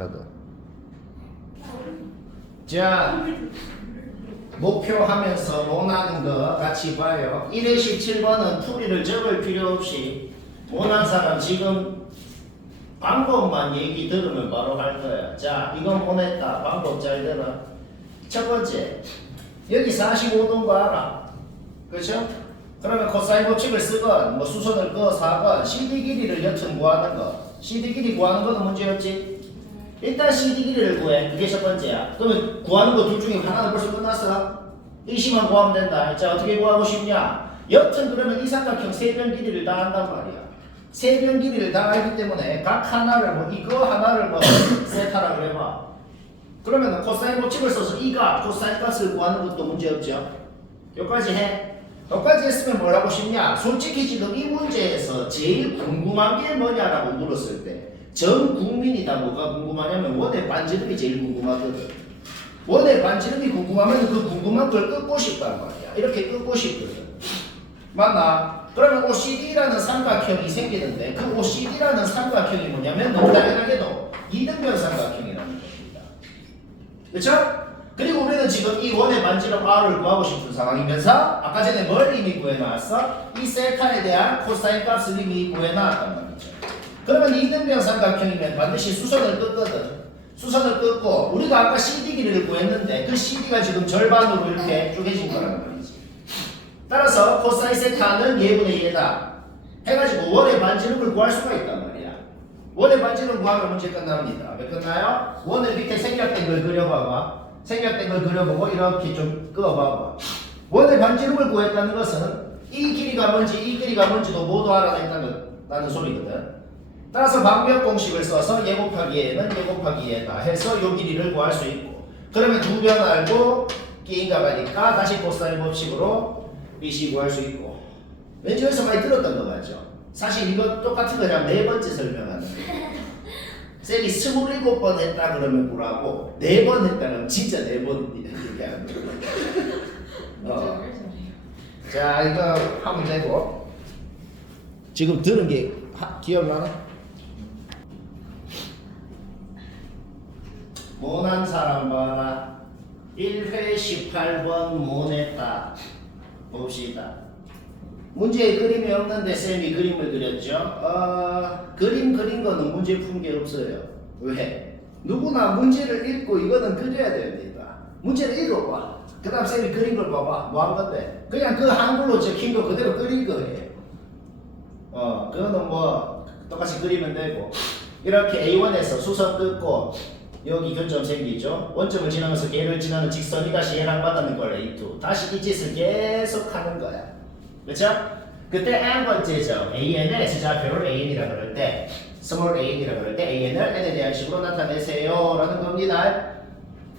카드. 자, 목표하면서 원하는 거 같이 봐요. 1회 17번은 풀이를 적을 필요 없이 원하는 사람 지금 방법만 얘기 들으면 바로 할 거야. 자, 이건 보냈다. 방법 잘 들어. 첫 번째, 여기 45도인 거 알아? 그렇죠? 그러면 코사인 법칙을 쓰건 뭐 수선을 꺼서 하건 CD 길이를 여튼 구하는 거. CD 길이 구하는 거는 문제 없지? 일단 CD 길이를 구해. 그게 첫 번째야. 그러면 구하는 거 둘 중에 하나는 벌써 끝났어. 이시만 구하면 된다. 자, 어떻게 구하고 싶냐? 여튼 그러면 이 삼각형 세 변 길이를 다 한단 말이야. 세 변 길이를 다 알기 때문에 각 하나를 뭐 이거 하나를 뭐 세타라 그래봐. 그러면 코사인 법칙을 써서 이가 코사인 값을 구하는 것도 문제 없죠. 여기까지 해. 여기까지 했으면 뭘 하고 싶냐? 솔직히 지금 이 문제에서 제일 궁금한 게 뭐냐라고 물었을 때 전 국민이 다 뭐가 궁금하냐면 원의 반지름이 제일 궁금하거든. 원의 반지름이 궁금하면 그 궁금한 걸 끊고 싶단 말이야. 이렇게 끊고 싶거든. 맞나? 그러면 OCD라는 삼각형이 생기는데 그 OCD라는 삼각형이 뭐냐면 너무 당연하게도 이등변 삼각형이라는 겁니다. 그렇죠? 그리고 우리는 지금 이 원의 반지름 R을 구하고 싶은 상황이면서 아까 전에 뭘 이미 구해놨어? 이 세타에 대한 코사인 값을 이미 구해놨단 말이죠. 그러면 이등변 삼각형이면 반드시 수선을 끊거든. 수선을 끊고 우리가 아까 CD 길이를 구했는데 그 CD가 지금 절반으로 이렇게 쪼개진 거란 말이지. 따라서 코사인 세타는 예분의 예다 해가지고 원의 반지름을 구할 수가 있단 말이야. 원의 반지름 구하면 문제 끝납니다. 왜 끝나요? 원을 밑에 생략된 걸 그려봐봐. 생략된 걸 그려보고 이렇게 좀 그어봐봐. 원의 반지름을 구했다는 것은 이 길이가 뭔지 이 길이가 뭔지도 모두 알아낸다는 소리거든. 따라서 방비역 공식을 써서 예 곱하기 예는 예 곱하기 예다 해서 이 길이를 구할 수 있고, 그러면 두 변 알고 끼인가 가니까 다시 코사인 법칙으로 BC 구할 수 있고. 왠지 어디서 많이 들었던 거 같죠? 사실 이거 똑같은 거 그냥 네 번째 설명하는 거예요. 쌤이 27번 했다 그러면 구라고 4번 했다 그러면 진짜 4번 얘기하는 거예요. 자, 이거 하면 되고. 지금 들은 게 기억나나? 모난 사람 봐라. 1회 18번 모냈다. 봅시다. 문제에 그림이 없는데 쌤이 그림을 그렸죠. 그림 그린 거는 문제 푼 게 없어요. 왜? 누구나 문제를 읽고 이거는 그려야 됩니다. 문제를 읽어봐. 그 다음 쌤이 그린 걸 봐봐. 뭐 한 건데? 그냥 그 한글로 적힌 거 그대로 그린 거예요. 그거는 뭐 똑같이 그리면 되고. 이렇게 A1에서 수선 끊고 여기 교점 생기죠. 원점을 지나면서 얘를 지나는 직선이 다시 얘랑 만나는 걸 A2. 다시 이 짓을 계속 하는 거야. 그렇죠? 그때 n번째죠. an의 X좌표를 an이라 그럴 때, small an이라 그럴 때 an을 n에 대한 식으로 나타내세요 라는 겁니다.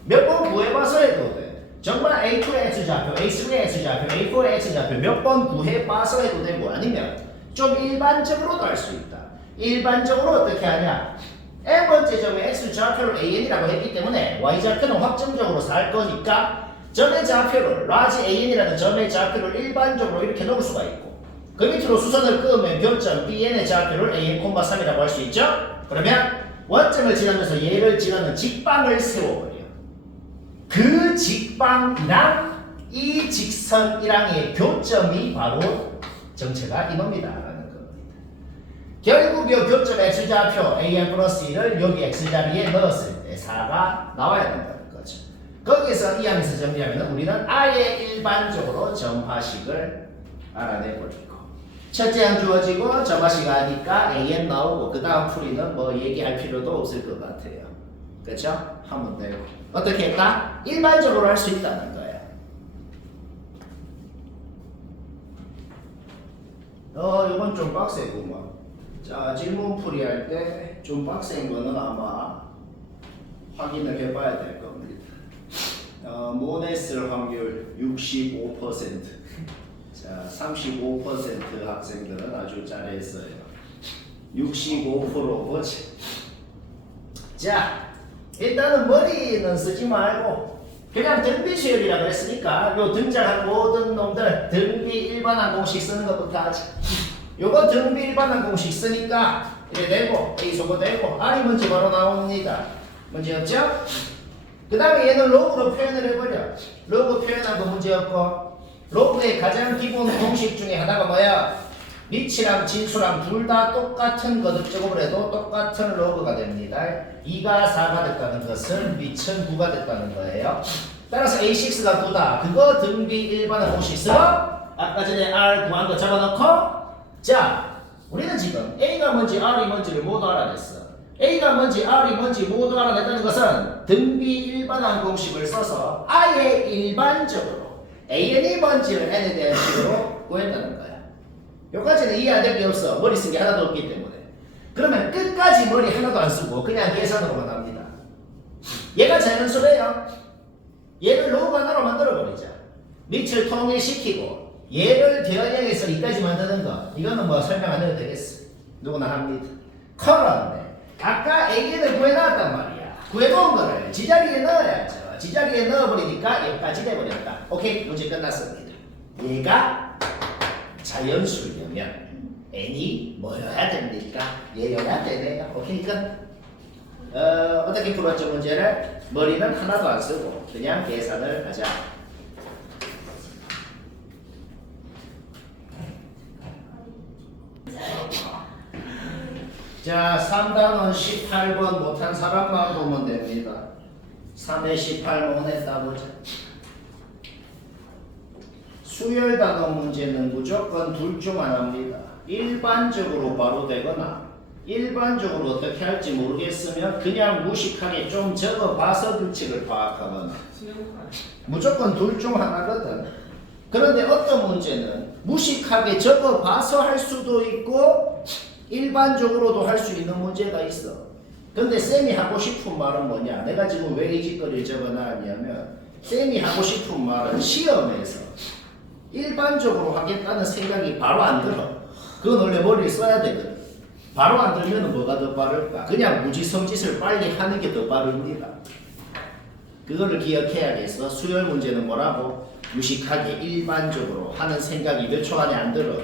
몇 번 구해봐서 해도 돼. 정말 A2의 X좌표, A3의 X좌표, A4의 X좌표 몇 번 구해봐서 해도 되고, 아니면 좀 일반적으로도 할 수 있다. 일반적으로 어떻게 하냐? n번째 점에 X좌표를 an이라고 했기 때문에 Y좌표는 확정적으로 살 거니까 점의 좌표를 라지 an이라는 점의 좌표를 일반적으로 이렇게 넣을 수가 있고, 그 밑으로 수선을 그으면 교점 bn의 좌표를 an, 3이라고 할 수 있죠. 그러면 원점을 지나면서 얘를 지나는 직방을 세워버려. 그 직방이랑 이 직선이랑의 교점이 바로 정체가 이겁니다 라는 겁니다. 결국 이 교점 x좌표 an 플러스 1을 여기 x자리에 넣었을 때 4가 나와야 된다는 거죠. 거기에서 이 항에서 정리하면 우리는 아예 일반적으로 점화식을 알아내버리고, 첫째 항 주어지고 점화식 아니까 an 나오고 그 다음 풀이는 뭐 얘기할 필요도 없을 것 같아요. 그렇죠? 하면 되고. 어떻게 했다? 일반적으로 할 수 있다는 거예요. 이건 좀 빡세구만. 자, 질문풀이 할 때 좀 빡센 거는 아마 확인을 해봐야 될 겁니다. 모냈을 확률 65%. 자, 35% 학생들은 아주 잘했어요. 65% 보지. 자, 일단은 머리는 쓰지 말고 그냥 등비 수열이라고 했으니까 요 등장한 모든 놈들 등비 일반항 공식 쓰는 것부터 하자. 요거 등비 일반항 공식 쓰니까 이래 되고 A 소거 되고 R이 뭔지 바로 나옵니다. 문제 없죠? 그 다음에 얘는 로그로 표현을 해버려. 로그 표현한 거 문제 없고 로그의 가장 기본 공식 중에 하나가 뭐야? 밑이랑 진수랑 둘 다 똑같은 거듭적으로 해도 똑같은 로그가 됩니다. 2가 4가 됐다는 것은 밑은 9가 됐다는 거예요. 따라서 A6가 9다. 그거 등비 일반의 공식 쓰고 아까 전에 R 구한 거 적어놓고 자 우리는 지금 A가 뭔지 R이 뭔지를 모두 알아냈어. A가 뭔지 R이 뭔지 모두 알아냈다는 것은 등비 일반한 공식을 써서 아예 일반적으로 AN이 뭔지를 N에 대한 식으로 구했다는 거야. 여기까지는 이해 안 될 게 없어. 머리 쓴 게 하나도 없기 때문에. 그러면 끝까지 머리 하나도 안 쓰고 그냥 계산으로만 합니다. 얘가 자연수래요. 얘를 로그 하나로 만들어버리자. 밑을 통일시키고 얘를 대화형에서 이까지 만드는 거 이거는 뭐 설명 안 해도 되겠어. 누구나 합니다. 그런데 아까 A를 구해놨단 말이야. 구해놓은 거를 지자리에 넣어야죠. 지자리에 넣어버리니까 여기까지 돼버렸다. 오케이, 문제 끝났습니다. 얘가 자연수려면 n이 뭐여야 됩니까? 얘여야 되네요. 오케이, 끝. 어떻게 풀었죠 문제를? 머리는 하나도 안 쓰고 그냥 계산을 하자. 자, 3단원 18번 못한 사람만 보면 됩니다. 3에 18 못했다 보자. 수열 단원 문제는 무조건 둘 중 하나입니다. 일반적으로 바로 되거나 일반적으로 어떻게 할지 모르겠으면 그냥 무식하게 좀 적어봐서 규칙을 파악하거나 무조건 둘 중 하나거든. 그런데 어떤 문제는 무식하게 적어봐서 할 수도 있고 일반적으로도 할 수 있는 문제가 있어. 근데 쌤이 하고 싶은 말은 뭐냐? 내가 지금 왜 이 짓거리를 적어놨냐면 쌤이 하고 싶은 말은 시험에서 일반적으로 하겠다는 생각이 바로 안 들어. 그건 원래 머리를 써야 되거든. 바로 안 들면 뭐가 더 빠를까? 그냥 무지성짓을 빨리 하는 게 더 빠릅니다. 그거를 기억해야겠어. 수열 문제는 뭐라고? 무식하게 일반적으로 하는 생각이 몇 초 안에 안 들어.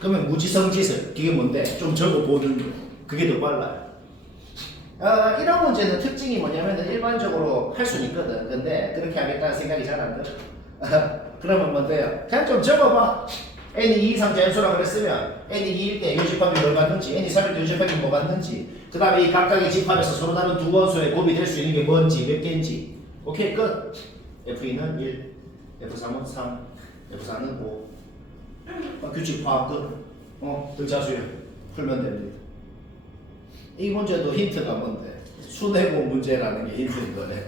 그러면 무지성짓을, 그게 뭔데? 좀 적어보는 거. 그게 더 빨라요. 이런 문제는 특징이 뭐냐면 일반적으로 할 수는 있거든. 근데 그렇게 하겠다는 생각이 잘 안 들어. 그러면 뭔데요? 그냥 좀 적어봐. n이 2 이상 자연수라고 그랬으면 n이 2일 때 요집합이 뭘 받는지, n이 3일 때 요집합이 뭐 받는지, 그 다음에 이 각각의 집합에서 서로 다른 두 원소에 곱이 될 수 있는 게 뭔지, 몇 개인지. 오케이, 끝. F2는 1, F3은 3, F4는 5. 규칙 파악 끝. 등차수열 풀면 됩니다. 이 문제도 힌트가 뭔데? 수뇌고 문제라는 게 힌트인 거네.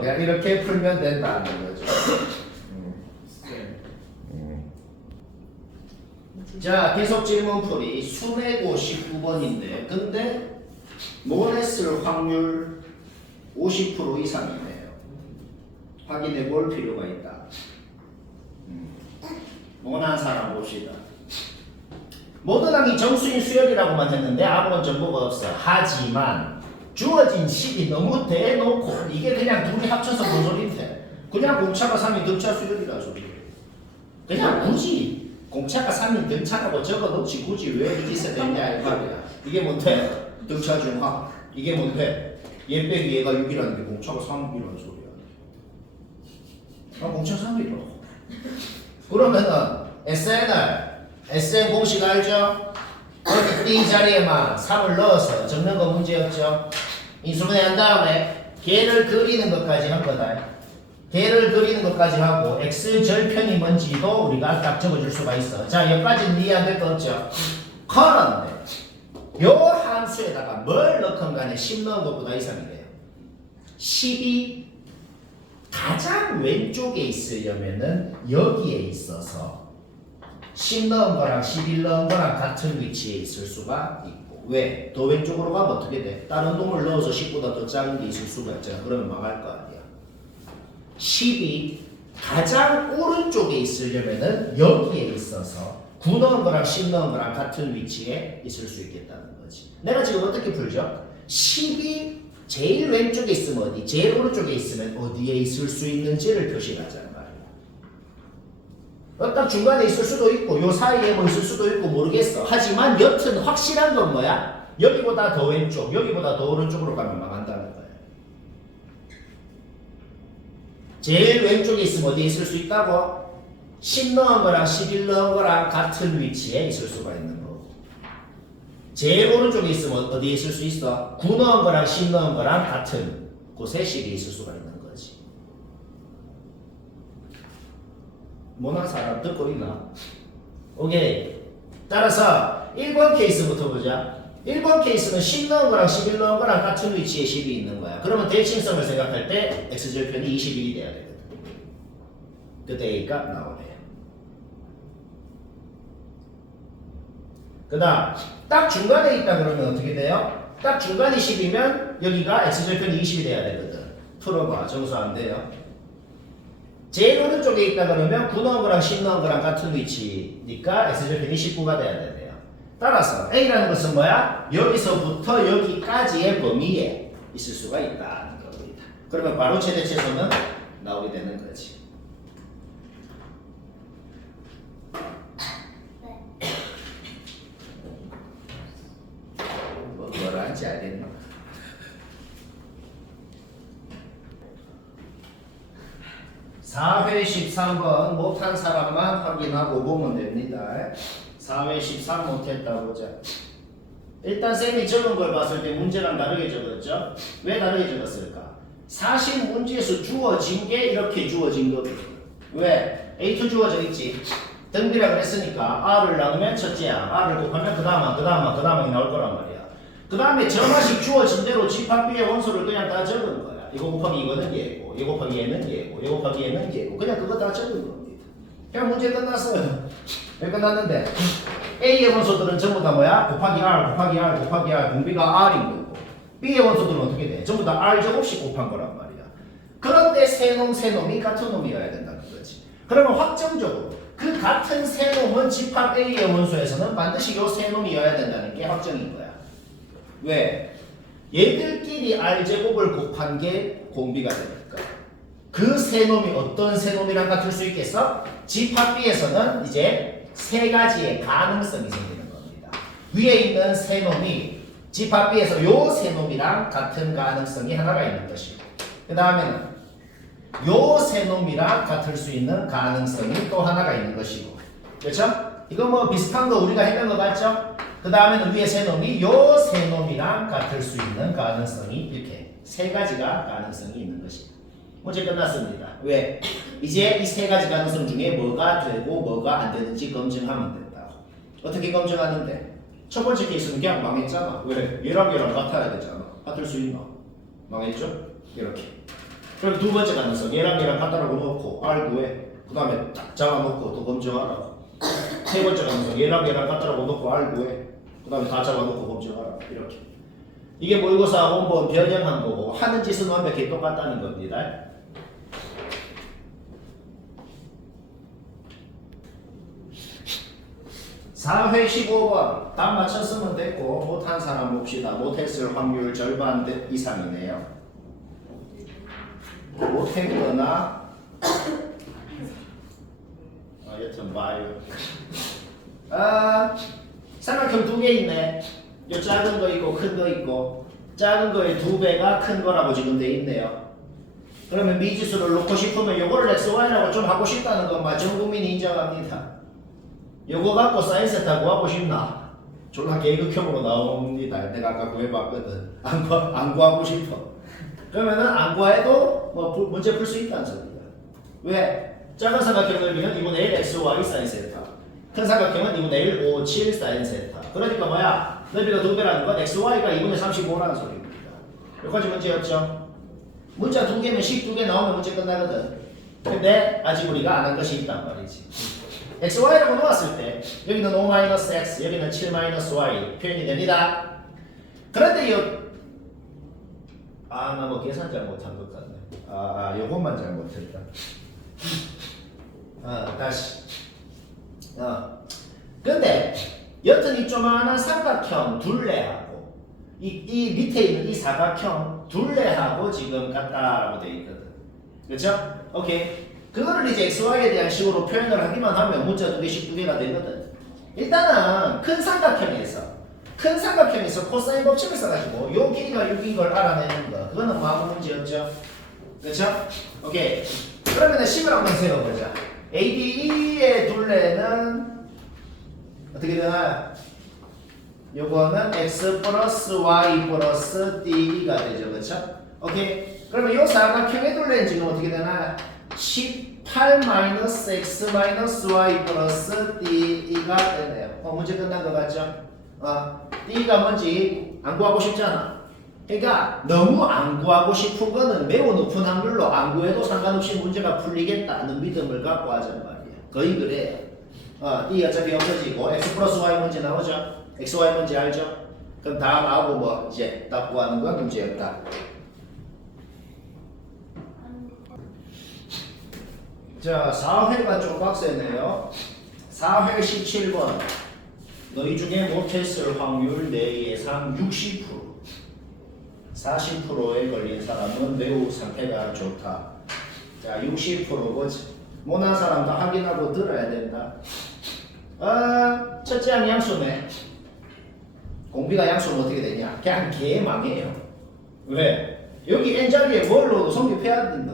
그냥 이렇게 풀면 된다는 거죠. 자, 계속 질문풀이. 수뇌고 19번인데 근데 모냈을 확률 50% 이상이네요. 확인해 볼 필요가 있다. 모난 사람 봅시다. 모든 항이 정수인 수열이라고만 했는데 아무런 정보가 없어. 하지만 주어진 식이 너무 대놓고 이게 그냥 둘이 합쳐서 뭔 소리인데 그냥 공차가 3인 등차 수열이라 소리. 그냥 굳이 공차가 3인 등차라고 적어놓지 굳이 왜 이 짓을 했냐 이 말이야. 이게 뭔데? 등차 중화. 이게 뭔데? 얘 빼기 얘가 6이라는 게 공차가 3이라는 소리야. 공차 3이라고. 그러면은 SN 공식 알죠? 이 자리에만 3을 넣어서 적는 거 문제였죠? 인수분해 한 다음에 걔를 그리는 것까지 한 거다. 걔를 그리는 것까지 하고 x 절편이 뭔지도 우리가 딱 적어줄 수가 있어. 자, 여기까지는 이해 안 될 거 없죠? 그런데 요 함수에다가 뭘 넣건 간에 10 넣은 것보다 이상이 돼요. 10이 가장 왼쪽에 있으려면은 여기에 있어서 10 넣은 거랑 11 넣은 거랑 같은 위치에 있을 수가 있고. 왜? 더 왼쪽으로 가면 어떻게 돼? 다른 동을 넣어서 10보다 더 작은 게 있을 수가 있잖아. 그러면 망할 거 아니야. 10이 가장 오른쪽에 있으려면은 여기에 있어서 9 넣은 거랑 10 넣은 거랑 같은 위치에 있을 수 있겠다는 거지. 내가 지금 어떻게 풀죠? 10이 제일 왼쪽에 있으면 어디? 제일 오른쪽에 있으면 어디에 있을 수 있는지를 표시하자는 말이야. 딱 중간에 있을 수도 있고 요 사이에 뭐 있을 수도 있고 모르겠어. 하지만 여튼 확실한 건 뭐야? 여기보다 더 왼쪽, 여기보다 더 오른쪽으로 가면 망한다는 거예요. 제일 왼쪽에 있으면 어디에 있을 수 있다고? 10 넣은 거랑 11 넣은 거랑 같은 위치에 있을 수가 있는 거고. 제일 오른쪽에 있으면 어디에 있을 수 있어? 9 넣은 거랑 10 넣은 거랑 같은 곳에 10이 있을 수가 있는 거지. 모난 사람 듣고 있나? 오케이. 따라서 1번 케이스부터 보자. 1번 케이스는 10 넣은 거랑 11 넣은 거랑 같은 위치에 10이 있는 거야. 그러면 대칭성을 생각할 때 x절편이 21이 돼야 되거든. 그때 A가 나오네요. 그 다음 딱 중간에 있다 그러면 어떻게 돼요? 딱 중간이 10이면 여기가 x절편이 20이 돼야 되거든. 풀어봐. 정수 안 돼요. 제일 오른쪽에 있다 그러면 9 넣은 거랑 10 넣은 거랑 같은 위치니까 x절편이 19가 돼야 되네요. 따라서 A라는 것은 뭐야? 여기서부터 여기까지의 범위에 있을 수가 있다는 겁니다. 그러면 바로 최대 최소는 나오게 되는 거지. 뭐라 한지 알겠나? (4회) 13번 못한 사람만 확인하고 보면 됩니다. 4회 13 못했다 보자. 일단 쌤이 적은 걸 봤을 때 문제랑 다르게 적었죠? 왜 다르게 적었을까? 사실 문제에서 주어진 게 이렇게 주어진 거거든. 왜? A2 주어져 있지. 등비라 그랬으니까 R을 나누면 첫째야. R을 곱하면 그 다음이 나올 거란 말이야. 그 다음에 정화식 주어진 대로 집합비의 원소를 그냥 다 적은 거야. 이거 곱하기 이거는 얘고, 이거 곱하기 얘는 얘고, 이거 곱하기 얘는 얘고. 그냥 그거 다 적은 겁니다. 그냥 문제 끝났어요. 왜 끝났는데? A의 원소들은 전부 다 뭐야? 곱하기 R, 곱하기 R, 곱하기 R, 공비가 R인 거고. B의 원소들은 어떻게 돼? 전부 다 R 제곱씩 곱한 거란 말이야. 그런데 세 놈이 같은 놈이어야 된다는 거지. 그러면 확정적으로 그 같은 세 놈은 집합 A의 원소에서는 반드시 요 세 놈이어야 된다는 게 확정인 거야. 왜? 얘들끼리 R 제곱을 곱한 게 공비가 되니까. 그 세 놈이 어떤 세 놈이랑 같을 수 있겠어? 집합 B에서는 이제 세 가지의 가능성이 생기는 겁니다. 위에 있는 세 놈이 집합 B에서 요 세 놈이랑 같은 가능성이 하나가 있는 것이고, 그 다음에는 요 세 놈이랑 같을 수 있는 가능성이 또 하나가 있는 것이고, 그렇죠? 이거 뭐 비슷한 거 우리가 했던 거 같죠? 그 다음에는 위에 세 놈이 요 세 놈이랑 같을 수 있는 가능성이 이렇게 세 가지가 가능성이 있는 것입니다. 문제 끝났습니다. 왜? 이제 이 세 가지 가능성 중에 뭐가 되고 뭐가 안 되는지 검증하면 된다고. 어떻게 검증하는데? 첫 번째 케이스는 그냥 망했잖아. 왜? 얘랑 같아야 되잖아. 같을 수 있나? 망했죠? 이렇게. 그럼 두 번째 가능성, 얘랑 같다라고 놓고 R 구해. 그 다음에 딱 잡아놓고 또 검증하라고. 세 번째 가능성, 얘랑 같다라고 놓고 R 구해. 그 다음에 다 잡아놓고 검증하라고. 이렇게. 이게 모의고사 원본 변형한 거고 하는 짓은 완벽히 똑같다는 겁니다. 4회 15번 답 맞췄으면 됐고 못한 사람 봅시다. 못했을 확률 절반 이상이네요. 못했거나 여튼 봐요. 삼각형 두 개 있네. 요 작은 거 있고 큰 거 있고, 작은 거의 2배가 큰 거라고 지금 돼 있네요. 그러면 미지수를 놓고 싶으면 요거를 XY라고 좀 하고 싶다는 것만 전 국민이 인정합니다. 요거 갖고 사인 세타 구하고 싶나? 졸라 계획형으로 나옵니다. 내가 아까 구해봤거든. 안 구하고 싶어. 그러면은 안 구해도 뭐 문제 풀 수 있다는 소리야. 왜? 작은 삼각형을 그리면 2분의 1 XY 사인 세타. 큰 삼각형은 2분의 1 5 7 사인 세타. 그러니까 뭐야? 넓이가 2배라는 건 XY가 2분의 35라는 소리입니다. 여기까지 문제였죠? 문자 2개면 12개 나오면 문제 끝나거든. 근데 아직 우리가 안 한 것이 있단 말이지. XY라고 놓았을 때 여기는 5-X, 여기는 7-Y 표현이 됩니다. 그런데 나 뭐 계산 잘못한 것 같네. 요것만 잘못했다. 다시. 근데 여튼 이 조그마한 삼각형 둘레하고 이 밑에 있는 이 사각형 둘레하고 지금 같다라고 되어 있거든. 그렇죠? 오케이. 그거를 이제 XY에 대한 식으로 표현을 하기만 하면 문자 2개씩 2개가 되거든. 일단은 큰 삼각형에서 큰 삼각형에서 코사인 법칙을 써가지고 요 길이가 6인 걸 알아내는 거. 그거는 아무 문제였죠. 그렇죠? 오케이. 그러면 식을 한번 세워보자. ADE의 둘레는 어떻게 되나요? 요거는 x 플러스 y 플러스 d가 되죠. 그렇죠? 오케이. 그러면 요 삼각형의 둘레는 지금 어떻게 되나요? 18 마이너스 x 마이너스 y 플러스 d가 되네요. 문제 끝난 거 같죠? d가 뭔지 안 구하고 싶잖아. 그러니까 너무 안 구하고 싶은 거는 매우 높은 확률로 안 구해도 상관없이 문제가 풀리겠다는 믿음을 갖고 하자는 말이에요. 거의 그래요. d 어차피 없어지고 x 플러스 y 문제 나오죠? x, y 문제 알죠? 그럼 다음 하고 뭐 이제 딱 구하는 건 문제였다. 자, 4회가 좀 빡세네요. 4회 17번. 너희 중에 못했을 확률 내 예상 60%. 40%에 걸린 사람은 매우 상태가 좋다. 자, 60%고 못한 사람 다 확인하고 들어야 된다. 첫째 항 양수네. 공비가 양수는 어떻게 되냐? 그냥 개망해요. 왜? 여기 n자리에 뭘 넣어도 성립해야 된다고.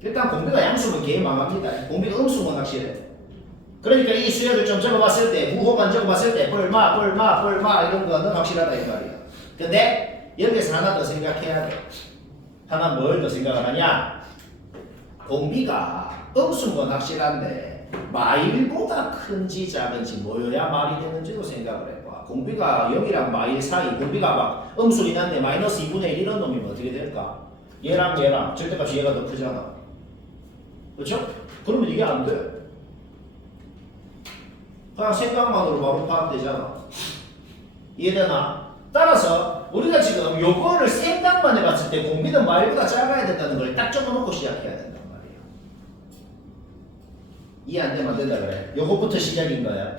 일단 공비가 양수면 개망합니다. 공비가 음수면 확실해. 그러니까 이 수열을 좀 적어봤을 때, 무호만 적어봤을 때 뻘마 이런 거는 확실하다 이 말이야. 근데 여기서 하나 더 생각해야 돼. 하나 뭘 더 생각을 하냐? 공비가 음수인 건 확실한데 마일보다 큰지 작은지 뭐여야 말이 되는지도 생각을 해봐. 공비가 0이랑 마일 사이, 공비가 막 음수긴 한데 마이너스 2분의 1 이런 놈이면 어떻게 될까? 얘랑 절대값이 얘가 더 크잖아. 그렇죠? 그러면 이게 안 돼. 그냥 생각만으로 바로 파악되잖아. 이해되나? 따라서 우리가 지금 요거를 생각만 해봤을 때 공비는 마일보다 작아야 된다는 걸 딱 적어놓고 시작해야 된단 말이에요. 이해 안 되면 안 된다 그래. 요것부터 시작인 거야.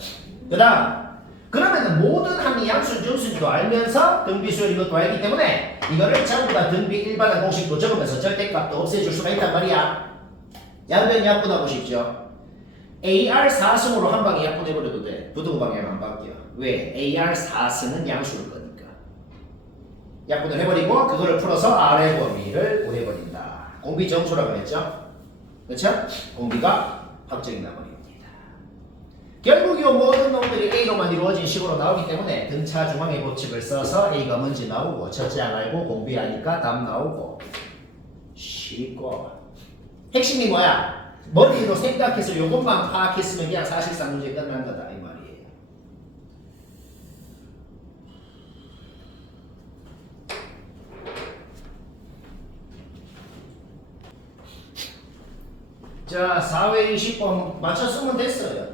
그 다음 그러면은 모든 항이 양수인지 음수인지도 알면서 등비수열 이것도 알기 때문에 이거를 전부 다 등비 일반한 공식도 적으면서 절대값도 없애줄 수가 있단 말이야. 양변 약분하고 싶죠? AR 4승으로 한 방에 약분해버려도 돼. 부등호 방향 안 바뀌어. 왜? AR 4승은 양수일 거니까. 약분을 해버리고 그걸 풀어서 R의 범위를 구해버린다. 공비 정수라고 했죠? 그렇죠? 공비가 확정이 나버립니다. 결국 이 모든 놈들이 A로만 이루어진 식으로 나오기 때문에 등차 중앙의 법칙을 써서 A가 뭔지 나오고 첫째 안 알고 공비하니까 답 나오고 쉽고 핵심이 뭐야? 머리로 생각해서 요것만 파악했으면 그냥 사실상 문제 끝난 거다 이 말이에요. 자, 4회 20번 맞췄으면 됐어요.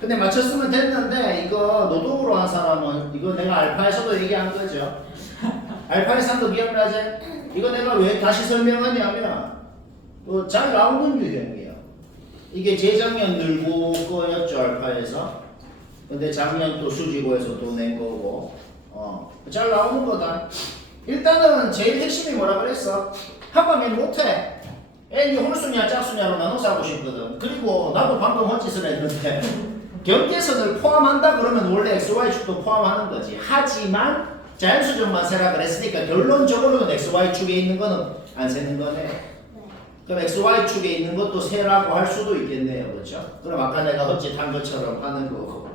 근데 맞췄으면 됐는데 이거 노동으로 한 사람은 이거 내가 알파에서도 얘기한 거죠. 알파에서도 기억나지? 이거 내가 왜 다시 설명하냐면 잘 나오는 유형이에요. 이게 재작년 늘고 거였죠 알파에서. 근데 작년 또 수지고에서 또 낸 거고 잘 나오는 거다. 일단은 제일 핵심이 뭐라 그랬어? 합하면 못해. n이 홀수냐 짝수냐로 나눠서 하고 싶거든. 그리고 나도 방금 헛짓을 했는데 경계선을 포함한다 그러면 원래 xy축도 포함하는 거지. 하지만 자연수적만 세라 그랬으니까 결론적으로는 xy축에 있는 거는 안 세는 거네. 그럼 xy축에 있는 것도 세라고 할 수도 있겠네요. 그렇죠? 그럼 아까 내가 헛짓한 것처럼 하는 거고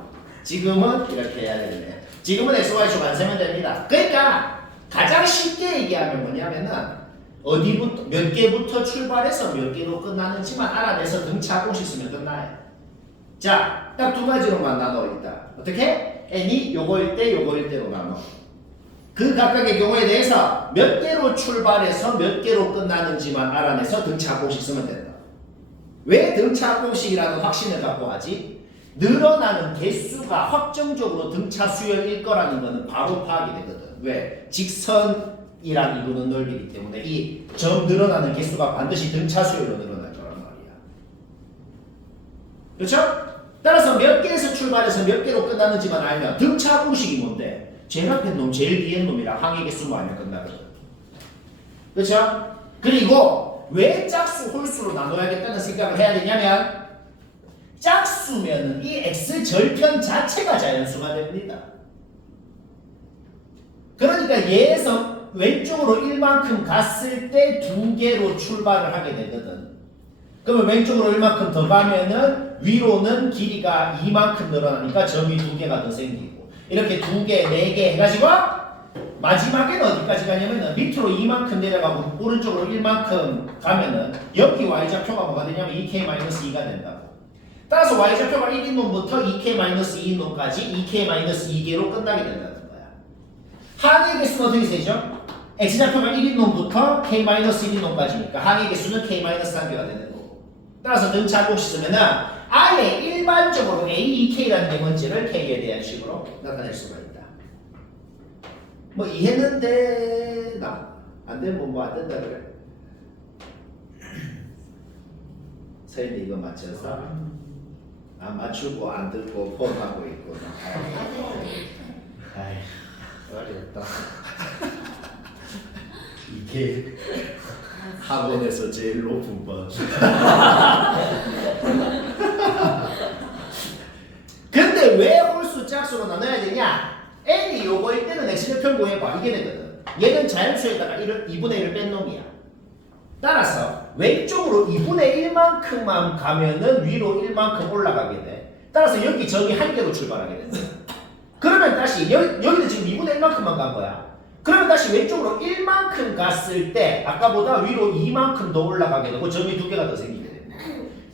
지금은 이렇게 해야 되겠네. 지금은 xy축 안 세면 됩니다. 그러니까 가장 쉽게 얘기하면 뭐냐면은 어디부터 몇 개부터 출발해서 몇 개로 끝나는지만 알아내서 등차 공식 쓰면 끝나요. 자, 딱 두 가지로만 나눠 있다. 어떻게? n이 요거일 때 요거일 때로 나눠. 그 각각의 경우에 대해서 몇 개로 출발해서 몇 개로 끝나는지만 알아내서 등차 공식 쓰면 된다. 왜 등차 공식이라는 확신을 갖고 하지? 늘어나는 개수가 확정적으로 등차 수열일 거라는 거는 바로 파악이 되거든. 왜? 직선이랑 이루는 넓이기 때문에 이 점 늘어나는 개수가 반드시 등차 수열로 늘어날 거란 말이야. 그렇죠? 따라서 몇 개에서 출발해서 몇 개로 끝나는지만 알면 등차 공식이 뭔데? 제일 앞에 놈, 제일 뒤에 놈이랑 항의 개수만 알면 끝나거든. 그렇죠? 그리고 왜 짝수 홀수로 나눠야겠다는 생각을 해야 되냐면 짝수면은 이 x 절편 자체가 자연수가 됩니다. 그러니까 얘에서 왼쪽으로 1만큼 갔을 때 2개로 출발을 하게 되거든. 그러면 왼쪽으로 1만큼 더 가면은 위로는 길이가 2만큼 늘어나니까 점이 2개가 더 생기고 이렇게 2개, 4개 해가지고 마지막에는 어디까지 가냐면은 밑으로 2만큼 내려가고 오른쪽으로 1만큼 가면은 여기 y좌표가 뭐가 되냐면 2k-2가 된다고. 따라서 y좌표가 1인 놈부터 2k-2인 놈까지 2k-2개로 끝나게 된다는 거야. 항의 개수는 어떻게 되죠? x좌표가 1인 놈부터 k-1인 놈까지니까 항의 개수는 k-1개가 되는 거고. 따라서 등차공식 쓰면은 아예 일반적으로 a2k라는 게 뭔지를 k에 대한 식으로 나타낼 수가 있다. 뭐 이해했는데 안 되면 뭐 안 된다 그래. 서인데 이거 맞춰서 안 맞추고 안 듣고 폰하고 있고. 아이 어렵다. 이게 학원에서 제일 높은 번. 근데 왜 홀수 짝수로 나눠야 되냐? n이 요거일 때는 x좌표 구해봐. 이게 되거든. 얘는 자연수에다가 2분의 1을 뺀 놈이야. 따라서 왼쪽으로 2분의 1만큼만 가면은 위로 1만큼 올라가게 돼. 따라서 여기 점이 한 개로 출발하게 된다. 그러면 다시 여기는 지금 2분의 1만큼만 간 거야. 그러면 다시 왼쪽으로 1만큼 갔을 때 아까보다 위로 2만큼 더 올라가게 되고 점이 2개가 더 생기게 됩니다.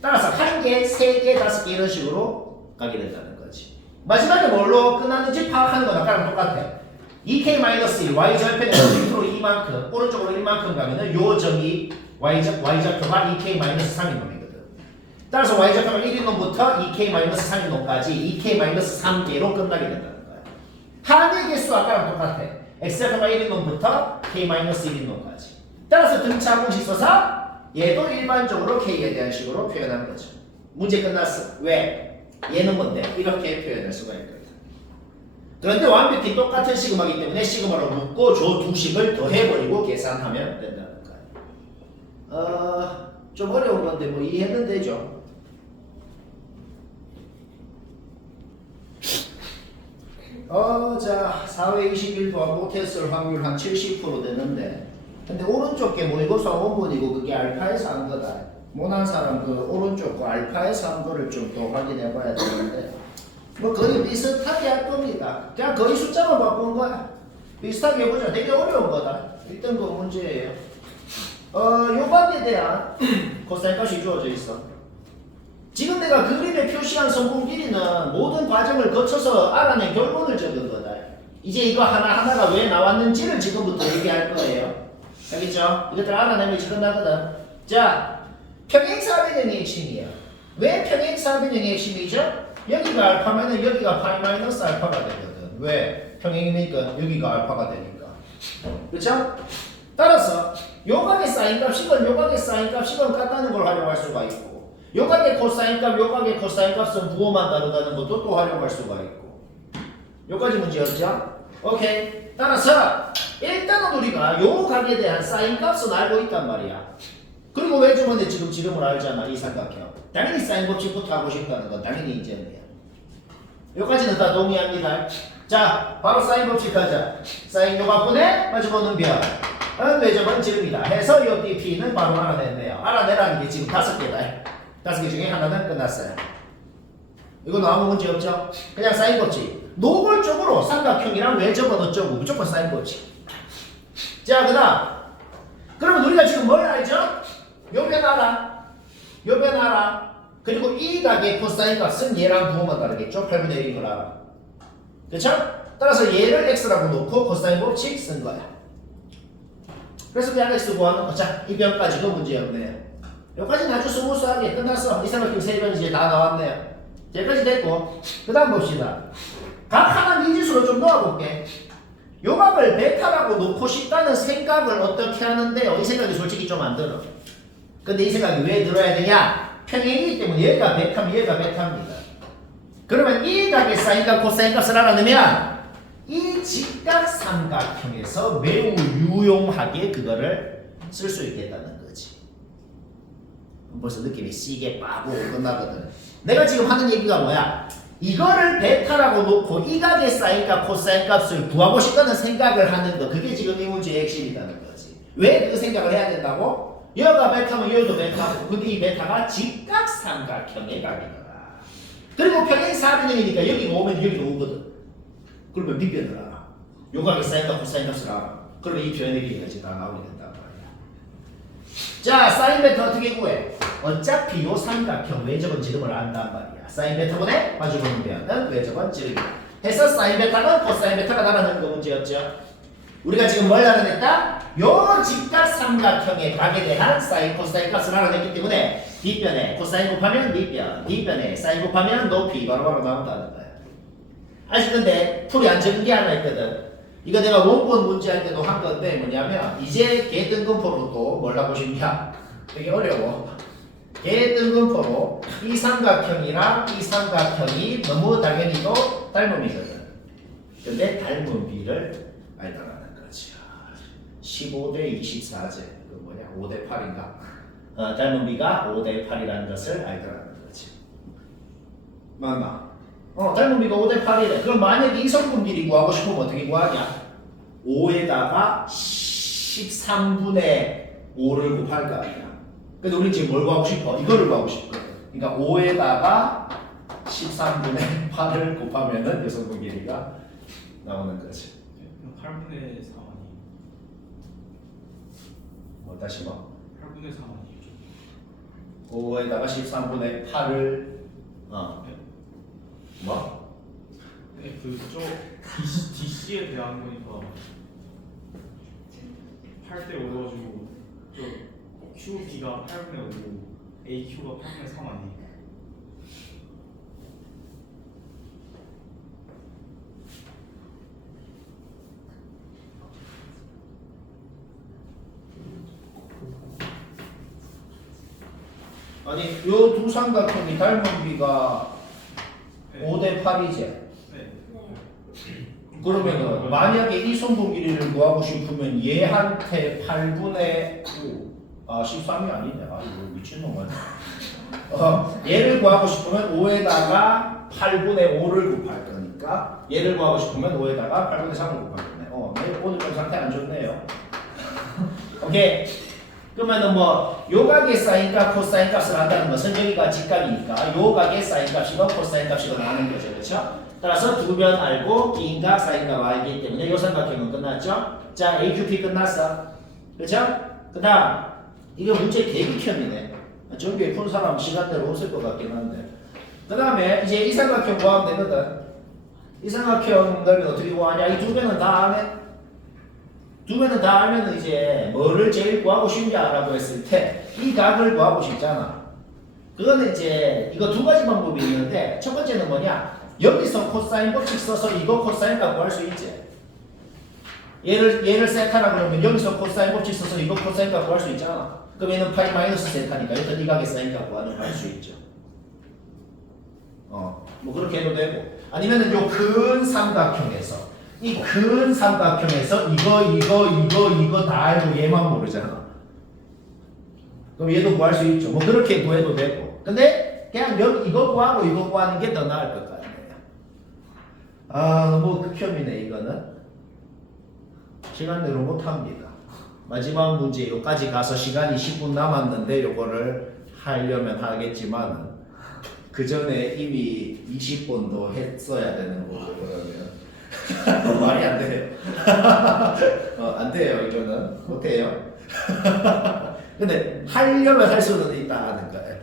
따라서 1개, 3개, 5개 이런 식으로 가게 된다는 거지. 마지막에 뭘로 끝났는지 파악하는 건 아까랑 똑같아. 2k-1 y좌표에서 밑으로 2만큼 오른쪽으로 1만큼 가면은 요 점이 y좌표가 2k-3인 놈이거든. 따라서 y좌표가 1인 놈부터 2k-3인 놈까지 2k-3개로 끝나게 된다는 거야. 항의 개수 아까랑 똑같아. x좌표가 1인 놈부터 k-1인 놈까지. 따라서 등차 공식 써서 얘도 일반적으로 k에 대한 식으로 표현한 거죠. 문제 끝났어. 왜? 얘는 뭔데? 이렇게 표현할 수가 있거든. 그런데 완벽히 똑같은 시그마이기 때문에 시그마로 묶고 저 두 식을 더해버리고 계산하면 된다는 거예요. 좀 어려운 건데 뭐 이해는 되죠? 자, 4회 21번 못했을 확률 한 70% 되는데 근데 오른쪽 게 모의고사 원본이고 그게 알파에서 한 거다. 못한 사람 그 오른쪽 거 알파에서 한 거를 좀 더 확인해 봐야 되는데 뭐 거의 비슷하게 할 겁니다. 그냥 거의 숫자만 바꾼 거야. 비슷하게 해보자. 되게 어려운 거다. 1등 거 문제예요. 요각에 대한 코사인 값이 주어져 있어. 지금 내가 그림에 표시한 성분 길이는 모든 과정을 거쳐서 알아낸 결론을 적은 거다. 이제 이거 하나하나가 왜 나왔는지를 지금부터 얘기할 거예요. 알겠죠? 이것들 알아내면 이제 끝나거든. 자, 평행사변형의 핵심이에요. 왜 평행사변형의 핵심이죠? 여기가 알파면은 여기가 파이 마이너스 알파가 되거든. 왜? 평행이니까 여기가 알파가 되니까. 그렇죠? 따라서 요각의 사인값이건 요각의 사인값이건 같다는 걸 활용할 수가 있고 요각의 코사인값, 요각의 코사인값은 부호만 다르다는 것도 또 활용할 수가 있고 요까지 문제였죠? 오케이. 따라서 일단은 우리가 요 각에 대한 사인값은 알고 있단 말이야. 그리고 왜 주문에 지름을 알잖아. 이 삼각형. 당연히 사인 법칙부터 하고 싶다는 건 당연히 이제는 여기까지는 다 동의합니다. 자, 바로 사인 법칙 하자. 사인 요각분의 마주보는 별. 외접은 지름이다. 해서 요 DP는 바로 알아냈네요. 알아내라는 게 지금 5개다. 5개 중에 하나는 끝났어요. 이건 아무 문제 없죠? 그냥 사인 법칙. 노골적으로 삼각형이랑 외접은 어쩌고 무조건 사인 법칙. 자, 그러면 우리가 지금 뭘 알죠? 요 변 알아. 요 변 알아. 그리고 이 각의 코사인 값은 얘랑 부호만 다르겠죠? 8분의 1인 걸 알아. 그렇죠? 따라서 얘를 x라고 놓고 코사인 법칙 쓴 거야. 그래서 그냥 x 구하는 거. 자, 이 변까지도 문제 없네요. 여기까지는 아주 스무스하게 끝났어. 이 삼각형 세 변 이제 다 나왔네요. 여기까지 됐고 그 다음 봅시다. 각 하나 미지수로 좀 넣어볼게. 요 각을 베타라고 놓고 싶다는 생각을 어떻게 하는데요? 이 생각이 솔직히 좀 안 들어. 근데 이 생각이 왜 들어야 되냐? 평행이기 때문에 얘가 베타면 얘가 베타입니다. 그러면 이 각의 사인값, 코사인값을 알아내면 이 직각 삼각형에서 매우 유용하게 그거를 쓸 수 있겠다는 거지. 벌써 느낌이 시게 빠고 끝나거든. 내가 지금 하는 얘기가 뭐야? 이거를 베타라고 놓고 이 값의 사인값, 코사인 값을 구하고 싶다는 생각을 하는 거. 그게 지금 이 문제의 핵심이라는 거지. 왜 그 생각을 해야 된다고? 여가 베타면 여기도 베타고 근데 이 베타가 직각삼각형의 값이더라. 그리고 평행 사변형이니까 여기가 오면 여기도 오거든. 그러면 밑변을 알아. 요 값의 사인값, 코사인 값을 알아. 그러면 이 변의 길이가 다 나오게 된단 말이야. 자, 사인 베타 어떻게 구해? 어차피 요 삼각형 외접은 지름을 안단 말이야. 사인 베타분의 마주보는 대하는 외접은 지름이야. 해서 사인 베타는 코사인 베타가 나라는 거 문제였죠. 우리가 지금 뭘 알아냈다? 요 직각삼각형의 값에 대한 사인, 코사인 값을 알아냈기 때문에 뒷변에 코사인 곱하면 밑변, 뒷변에 사인 곱하면 높이 바로바로 나온다는 거야. 아직 근데 풀이 안 적은 게 하나 있거든. 이거 내가 원본 문제 할 때도 한 건데 뭐냐면 이제 개등분포로도 뭘 하고 싶냐? 되게 어려워. 개등분포로 이 삼각형이랑 이 삼각형이 너무 당연히도 닮음이거든. 근데 닮은 비를 알더라는 거죠. 15대 24제. 그 뭐냐? 5대 8인가? 닮은 비가 5대 8이라는 것을 알더라는 거지. 맞나? 닮은 비가 5대 8이래. 그럼 만약에 이성분끼리 구하고 싶으면 어떻게 구하냐? 5에다가 13분의 5를 곱할 거 아니야. 근데 우리 지금 뭘 구하고 싶어? 이거를 구하고 싶거든. 그러니까 5에다가 13분의 8을 곱하면은 여성분 길이가 나오는 거지. 8분의 4원이. 다시 뭐? 8분의 4원이죠. 5에다가 13분의 8을 뭐? 네, 그저 DC에 대한 거니까 8대 5 가지고 저 QB가 8분의 5, AQ가 8분의 3 아니에요? 아니 요 두 삼각형이 닮은 비가 네. 5대 8이지? 네. 그러면은 만약에 이성분 길이를 구하고 싶으면 얘한테 8분의 9 13이 아니네. 이거 미친놈 같아. 얘를 구하고 싶으면 5에다가 8분의 5를 곱할 거니까 얘를 구하고 싶으면 5에다가 8분의 3을 곱할 거네. 오늘 좀 상태 안 좋네요. 오케이. 그러면은 뭐 요각의 사인값, 코사인 값을 한다는 것은 여기가 직각이니까 요각의 사인값이건 코사인 값이건 아는 거죠. 그렇죠? 따라서 두 변 알고 기인각, 사인값 알기 때문에 요 삼각형은 끝났죠? 자, AQP 끝났어. 그렇죠? 그다음 이게 문제 대극형이네. 정규에 푼 사람 시간대로 없을 것 같긴 한데. 그다음에 이제 이 삼각형 구하면 되거든. 이 삼각형 넓이는 어떻게 구하냐? 이 두 배는 다 아네. 두 배는 다 알면 이제 뭐를 제일 구하고 싶냐라고 했을 때 이 값을 구하고 싶잖아. 그거는 이제 이거 두 가지 방법이 있는데 첫 번째는 뭐냐? 여기서 코사인 법칙 써서 이거 코사인 값 구할 수 있지. 얘를 세타라 그러면 여기서 코사인 법칙 써서 이거 코사인 값 구할 수 있잖아. 그럼 얘는 파이 마이너스 세타니까 여기서 이 값의 사인 값 구하는 할 수 있죠. 뭐 그렇게 해도 되고 아니면은 요 근 삼각형에서 이 근 삼각형에서 이거 다 알고 얘만 모르잖아. 그럼 얘도 구할 수 있죠. 뭐 그렇게 구해도 되고. 근데 그냥 여기 이거 구하고 이거 구하는 게 더 나을 것 같네요. 너무 극혐이네 이거는. 시간대로 못합니다. 마지막 문제 요까지 가서 시간이 10분 남았는데 요거를 하려면 하겠지만은 그 전에 이미 20번도 했어야 되는 거고 그러면 말이 안 돼요. 안 돼요 이거는 못해요. 근데 하려면 할 수는 있다는 거예요.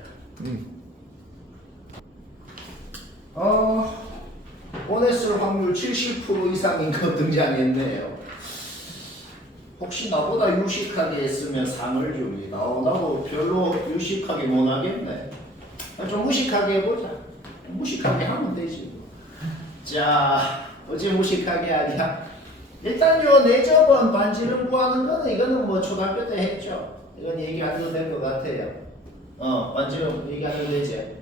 오냈을 확률 70% 이상인 거 등장했네요. 혹시 나보다 유식하게 했으면 상을 줍니다. 나도 별로 유식하게 못 하겠네. 좀 무식하게 해보자. 무식하게 하면 되지. 자, 어제 무식하게 하냐? 일단 요 내접은 반지름 구하는 거는 이거는 뭐 초등학교 때 했죠. 이건 얘기 안 해도 될 것 같아요. 반지름 얘기 안 해도 되지?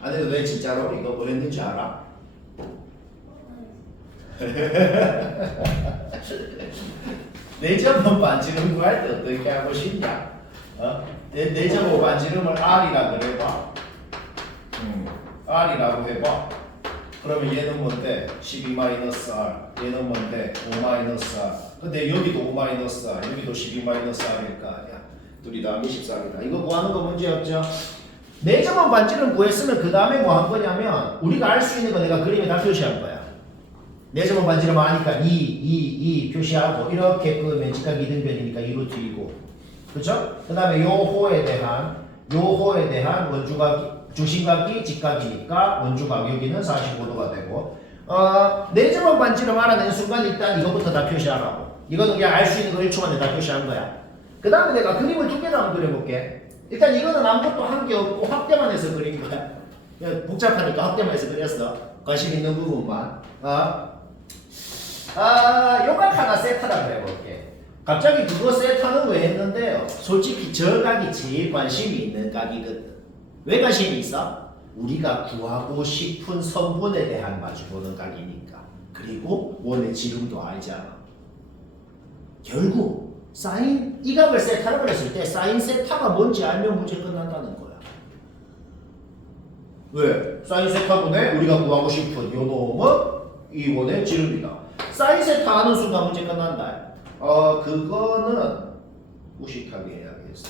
안 해도 돼 진짜로? 이거 뭐 했는지 알아? 내접은 반지름 구할 때 어떻게 하고 싶냐? 내접은 반지름을 R이라 그래봐. R이라고 해봐. 그러면 얘는 뭔데? 12 마이너스 R. 얘는 뭔데? 5 마이너스 R. 근데 여기도 5 마이너스 R, 여기도 12 마이너스 R일 거 아니야. 둘이 다 24이다. 이거 구하는 거 문제 없죠? 내점원 반지름 구했으면 그 다음에 뭐 한 거냐면 우리가 알 수 있는 거 내가 그림에 다 표시한 거야. 내점원 반지름 아니까 2 표시하고 이렇게 그 면직각 이등변이니까 2루트 2고 그렇죠? 그 다음에 요 호에 대한 원주각 중심각이 직각이니까 원주각 여기는 45도가 되고 내점원 반지름 알아낸 순간 일단 이거부터 다 표시하라고. 이거는 그냥 알 수 있는 거 1초 만에 다 표시한 거야. 그 다음에 내가 그림을 두 개나 한번 그려볼게. 일단 이거는 아무것도 한 게 없고 확대만 해서 그린 거야. 그냥 복잡하니까 확대만 해서 그렸어. 관심 있는 부분만. 요각 하나 세트라 그래볼게. 갑자기 그거 세트하는 거 했는데요. 솔직히 저 각이 제일 관심이 있는 각이거든. 왜 관심이 있어? 우리가 구하고 싶은 성분에 대한 마주보는 각이니까. 그리고 원의 지름도 알잖아. 결국 사인 이 각을 세타라고 했을 때 사인 세타가 뭔지 알면 문제 끝난다는 거야. 왜? 사인 세타분의 우리가 구하고 싶은 요 놈은 이 원의 지름이다. 사인 세타 하는 순간 문제 끝난다. 그거는 무식하게 해야겠어.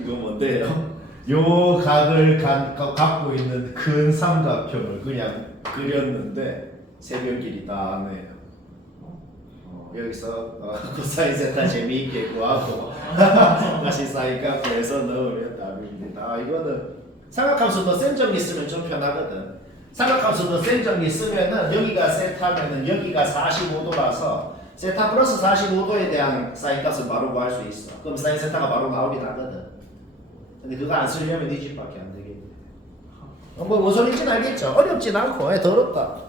이거 뭔데요? 요 각을 갖고 있는 큰 삼각형을 그냥 그렸는데 세변끼리 다 하네요. 여기서 코사인 세타 재미있게 구하고 다시 사인 값 해서 넣으면 답입니다. 이거는 삼각함수 더 센 정리 쓰면 좀 편하거든. 삼각함수 더 센 정리 쓰면은 여기가 세타면은 여기가 45도라서 세타 플러스 45도에 대한 사인 값을 바로 구할 수 있어. 그럼 사인 세타가 바로 나오긴 하거든. 근데 그거 안 쓰려면 이 집밖에 안 되겠네. 뭐 뭔 소리인지는 알겠죠? 어렵진 않고 더럽다.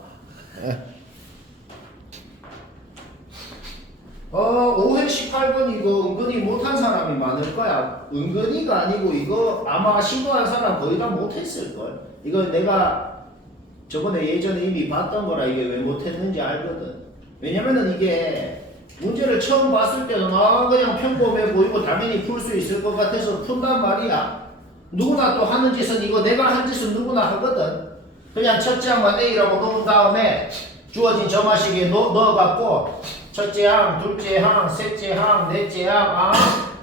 5회 18번 이거 은근히 못한 사람이 많을 거야. 은근히가 아니고 이거 아마 시도한 사람 거의 다 못했을걸. 이거 내가 저번에 예전에 이미 봤던 거라 이게 왜 못했는지 알거든. 왜냐면은 이게 문제를 처음 봤을 때는 그냥 평범해 보이고 당연히 풀 수 있을 것 같아서 푼단 말이야. 누구나 또 하는 짓은 이거 내가 한 짓은 누구나 하거든. 그냥 첫째 항만 A라고 넣은 다음에 주어진 점화식에 넣어갖고 첫째 항, 둘째 항, 셋째 항, 넷째 항,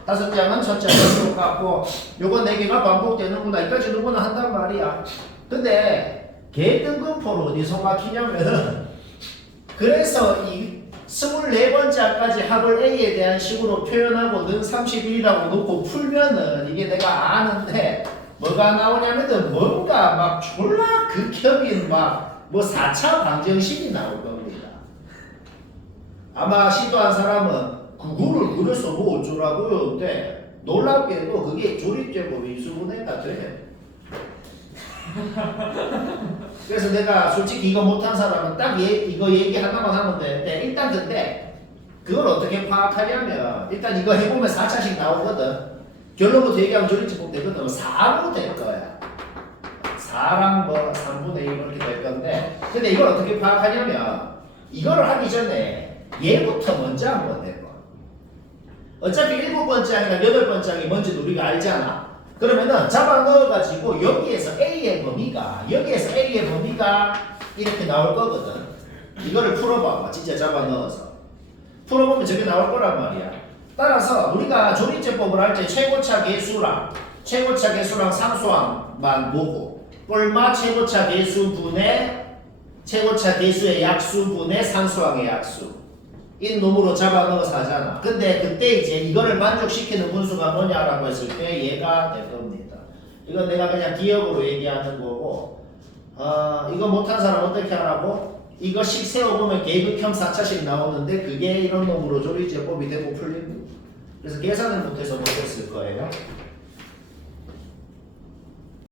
다섯째 항은 첫째 항 똑같고 요거 4개가 반복되는구나. 여기까지 누구나 한단 말이야. 근데 개등급포로 어디서 막히냐면은 그래서 이 24번째 항까지 합을 A에 대한 식으로 표현하고 는 31이라고 놓고 풀면은 이게 내가 아는데 뭐가 나오냐면은 뭔가 막 졸라 극혐인 막 뭐 4차 방정식이 나올 겁니다. 아마 시도한 사람은 그거를 그래서 뭐 어쩌라고요. 근데 놀랍게도 그게 조립제곱 인수분해가 돼. 그래서 내가 솔직히 이거 못한 사람은 딱 이거 얘기 하나만 하면 되는데 일단 근데 그걸 어떻게 파악하냐면 일단 이거 해보면 4차식 나오거든. 결론부터 얘기하면 조립제곱 되거든. 4로 될 거야. 4랑 뭐 3분의 1 이렇게 될 건데 근데 이걸 어떻게 파악하냐면 이거를 하기 전에 얘부터 먼저 한번 해봐. 어차피 7번째 항이랑 8번째 항이 뭔지 우리가 알잖아. 그러면은 잡아 넣어가지고 여기에서 A의 범위가 이렇게 나올 거거든. 이거를 풀어봐봐. 진짜 잡아 넣어서 풀어보면 저게 나올 거란 말이야. 따라서 우리가 조립제법을 할 때 최고차 계수랑 상수항만 보고 꼴마 최고차 계수분의 최고차 계수의 약수분의 상수항의 약수 이 놈으로 잡아 넣어서 하잖아. 근데 그때 이제 이거를 만족시키는 분수가 뭐냐라고 했을 때 얘가 될 겁니다. 이건 내가 그냥 기억으로 얘기하는 거고 이거 못한 사람 어떻게 하라고? 이거씩 세워보면 계급형 4차식 나오는데 그게 이런 놈으로 조립제법이 되고 풀립니다. 그래서 계산을 못해서 못했을 거예요.